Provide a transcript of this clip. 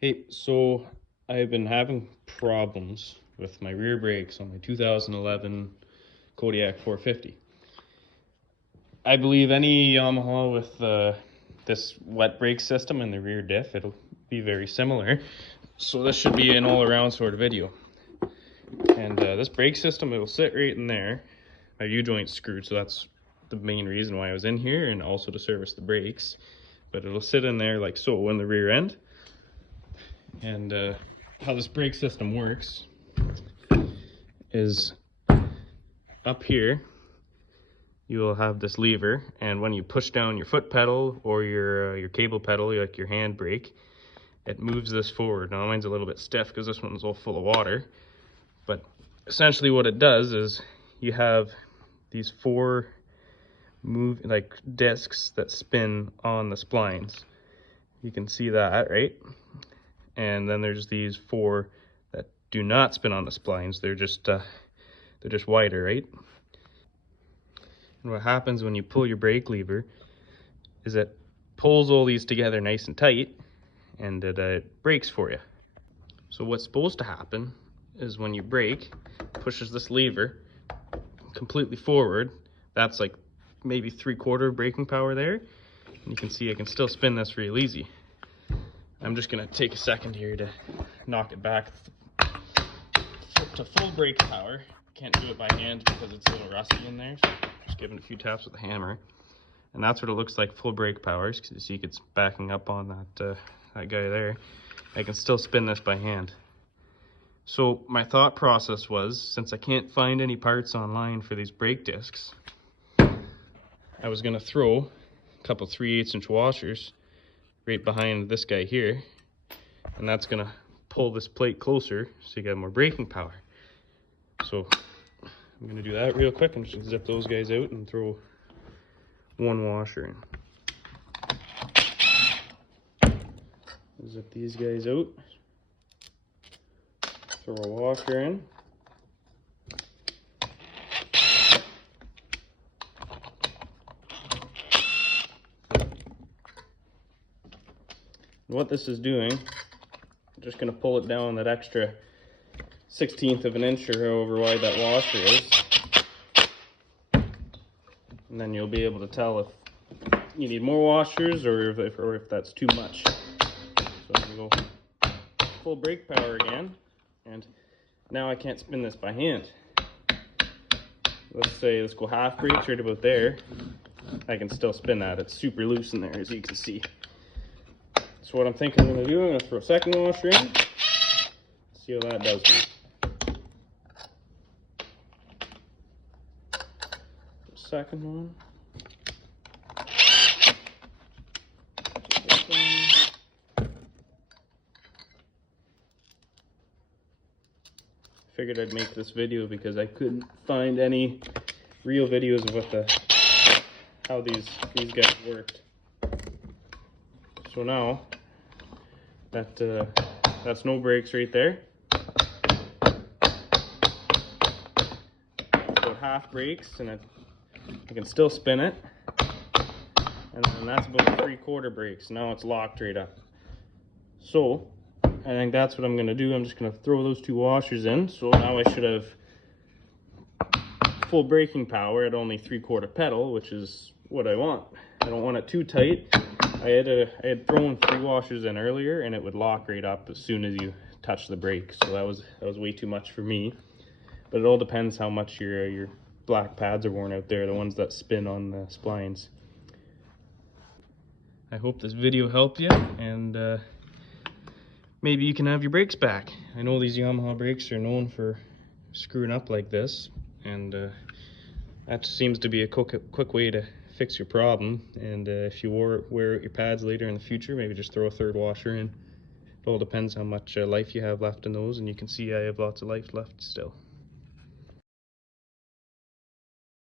Hey, so I've been having problems with my rear brakes on my 2011 Kodiak 450. I believe any Yamaha with this wet brake system in the rear diff, it'll be very similar. So this should be an all-around sort of video. And this brake system, it'll sit right in there. My U-joint's screwed, so that's the main reason why I was in here, and also to service the brakes. But it'll sit in there like so in the rear end. And how this brake system works is up here you will have this lever, and when you push down your foot pedal or your cable pedal, like your hand brake, it moves this forward. Now mine's a little bit stiff because this one's all full of water, but essentially what it does is you have these four discs that spin on the splines. You can see that, right? And then there's these four that do not spin on the splines. They're just wider, right? And what happens when you pull your brake lever is it pulls all these together nice and tight, and it brakes for you. So what's supposed to happen is when you brake, pushes this lever completely forward. That's like maybe 3/4 braking power there. And you can see I can still spin this real easy. I'm just gonna take a second here to knock it back to full brake power. Can't do it by hand because it's a little rusty in there, so just giving a few taps with a hammer. And that's what it looks like full brake power. Because you see it's backing up on that guy there. I can still spin this by hand. So my thought process was, since I can't find any parts online for these brake discs, I was gonna throw a couple 3/8" washers right behind this guy here, and that's gonna pull this plate closer so you got more braking power. So I'm gonna do that real quick and just zip those guys out and throw one washer in. Zip these guys out, throw a washer in. What this is doing, I'm just going to pull it down that extra 1/16 of an inch or however wide that washer is. And then you'll be able to tell if you need more washers or if that's too much. So I'm going to go full brake power again, and now I can't spin this by hand. Let's go half brakes right about there. I can still spin that. It's super loose in there, as you can see. So what I'm thinking I'm going to do, I'm going to throw a second washer in, see how that does me. Second one. Figured I'd make this video because I couldn't find any real videos of how these guys worked. So now that's no brakes right there. About half brakes, and I can still spin it. And then that's about 3/4 brakes. Now it's locked right up. So I think that's what I'm going to do. I'm just going to throw those two washers in. So now I should have full braking power at only 3/4 pedal, which is what I want. I don't want it too tight. I had thrown 3 washers in earlier, and it would lock right up as soon as you touch the brake. So that was way too much for me. But it all depends how much your black pads are worn out there, the ones that spin on the splines. I hope this video helped you, and maybe you can have your brakes back. I know these Yamaha brakes are known for screwing up like this, and that seems to be a quick way to fix your problem. And if you wear out your pads later in the future, maybe just throw a 3rd washer in. It all depends how much life you have left in those, and you can see I have lots of life left still.